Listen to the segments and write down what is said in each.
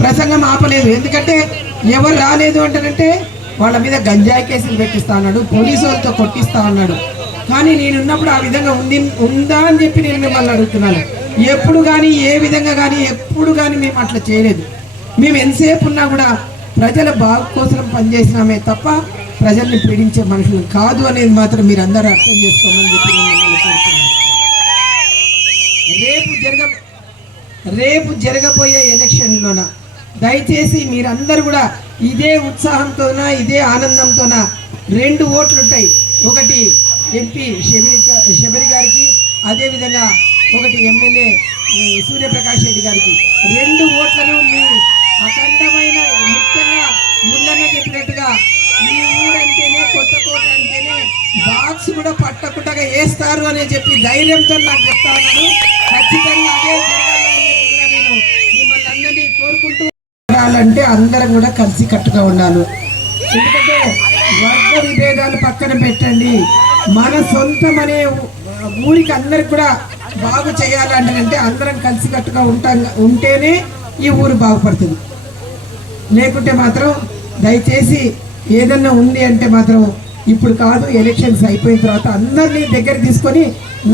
ప్రసంగం ఆపలేదు. ఎందుకంటే ఎవరు రాలేదు అంటారంటే వాళ్ళ మీద గంజాయి కేసులు పెట్టిస్తా అన్నాడు పోలీసు వాళ్ళతో కొట్టిస్తా అన్నాడు. కానీ నేనున్నప్పుడు ఆ విధంగా ఉంది ఉందా అని చెప్పి నేను మిమ్మల్ని అడుగుతున్నాను. ఎప్పుడు కానీ ఏ విధంగా కానీ ఎప్పుడు కానీ మేము అట్లా చేయలేదు. మేము ఎంతసేపు ఉన్నా కూడా ప్రజల బాగు కోసం పనిచేసినామే తప్ప ప్రజల్ని పీడించే మనుషులు కాదు అనేది మాత్రం మీరు అందరూ అర్థం చేసుకోమని చెప్పి రేపు జరగ రేపు జరగబోయే ఎలక్షన్లోన దయచేసి మీరందరూ కూడా ఇదే ఉత్సాహంతోన ఇదే ఆనందంతోన రెండు ఓట్లు ఉంటాయి ఒకటి ఎంపీ శబరి శబరి గారికి అదేవిధంగా ఒకటి ఎమ్మెల్యే సూర్యప్రకాష్ రెడ్డి గారికి. రెండు ఓట్లను మీ అఖండమైన ముఖ్యంగా ముందన్న చెప్పినట్టుగా మీ ఊరంటేనే కొత్త కోట అంటేనే బాక్స్ కూడా పట్టకుండా వేస్తారు అని చెప్పి ధైర్యంతో నాకు చెప్తా ఉన్నాను. ఖచ్చితంగా అదే జరగాలని నేను. మిమ్మల్ని అందరినీ కోరుకుంటూ అంటే అందరం కూడా కలిసి కట్టుగా ఉండాలి. ఎందుకంటే వర్గ విభేదాలు పక్కన పెట్టండి. మన సొంతం అనే ఊరికి అందరికి కూడా బాగు చేయాలంటే అందరం కలిసి కట్టుగా ఉంటాం. ఉంటేనే ఈ ఊరు బాగుపడుతుంది. లేకుంటే మాత్రం దయచేసి ఏదన్నా ఉంది అంటే మాత్రం ఇప్పుడు కాదు ఎలక్షన్స్ అయిపోయిన తర్వాత అందరినీ దగ్గర తీసుకొని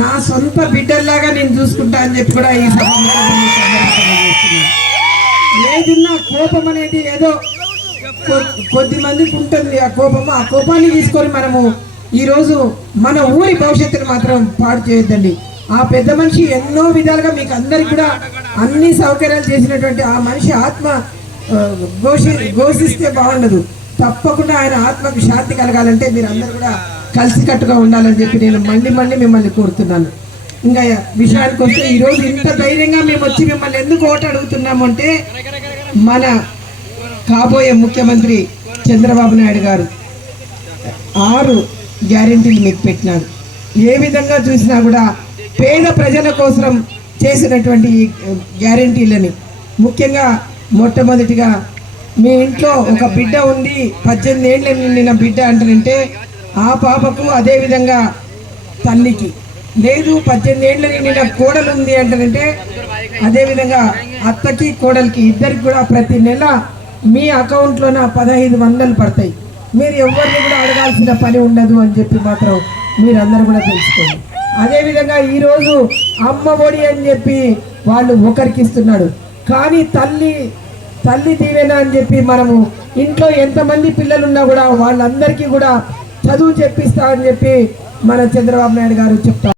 నా సొంత బిడ్డల్లాగా నేను చూసుకుంటా అని చెప్పి కూడా ఈ లేదున్న కోపం అనేది ఏదో కొద్ది మందికి ఉంటుంది. ఆ కోపం ఆ కోపాన్ని తీసుకొని మనము ఈరోజు మన ఊరి భవిష్యత్తును మాత్రం పాడు చేయొద్దండి. ఆ పెద్ద మనిషి ఎన్నో విధాలుగా మీకు అందరికి కూడా అన్ని సౌకర్యాలు చేసినటువంటి ఆ మనిషి ఆత్మ ఘోషి ఘోషిస్తే బాగుండదు. తప్పకుండా ఆయన ఆత్మకు శాంతి కలగాలంటే మీరు అందరు కూడా కలిసికట్టుగా ఉండాలని చెప్పి నేను మళ్ళీ మళ్ళీ మిమ్మల్ని కోరుతున్నాను. ఇంకా విషయానికి వస్తే ఈరోజు ఇంత ధైర్యంగా మేము వచ్చి మిమ్మల్ని ఎందుకు ఓటు అడుగుతున్నాము అంటే మన కాబోయే ముఖ్యమంత్రి చంద్రబాబు నాయుడు గారు ఆరు గ్యారెంటీలు మీకు పెట్టినారు. ఏ విధంగా చూసినా కూడా పేద ప్రజల కోసం చేసినటువంటి ఈ గ్యారెంటీలని ముఖ్యంగా మొట్టమొదటిగా మీ ఇంట్లో ఒక బిడ్డ ఉంది పద్దెనిమిది ఏళ్ళ నిండిన బిడ్డ అంటారంటే ఆ పాపకు అదేవిధంగా తల్లికి లేదు పద్దెనిమిది ఏళ్ళ నిండిన కోడలు ఉంది అంటారంటే అదేవిధంగా అత్తకి కోడలికి ఇద్దరికి కూడా ప్రతి నెల మీ అకౌంట్లోన పదహైదు వందలు పడతాయి. మీరు ఎవరిని కూడా అడగాల్సిన పని ఉండదు అని చెప్పి మాత్రం మీరందరూ కూడా తెలుసుకోండి. అదేవిధంగా ఈరోజు అమ్మ ఒడి అని చెప్పి వాళ్ళు ఒకరికి ఇస్తున్నాడు. కానీ తల్లి తల్లి దీవెన అని చెప్పి మనము ఇంట్లో ఎంతమంది పిల్లలున్నా కూడా వాళ్ళందరికీ కూడా చదువు చెప్పిస్తా అని చెప్పి మన చంద్రబాబు నాయుడు గారు చెప్తారు